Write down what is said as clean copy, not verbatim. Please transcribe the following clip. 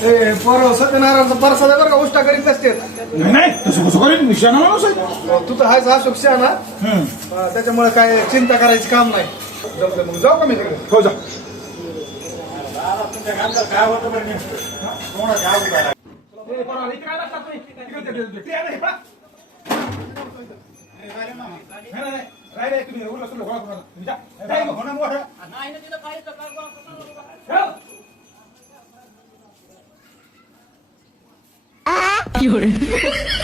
ते पोरं सत्यनारायणचा परसाद बरं का उष्टा करीत असते. नाही तसं कसं करेन मी शहाणा माणूस आहे. तू तर हायच अशोक शहाणा. त्याच्यामुळे काय चिंता करायची काम नाही. मग जाऊ का मी तिकडे? हो जा.有人。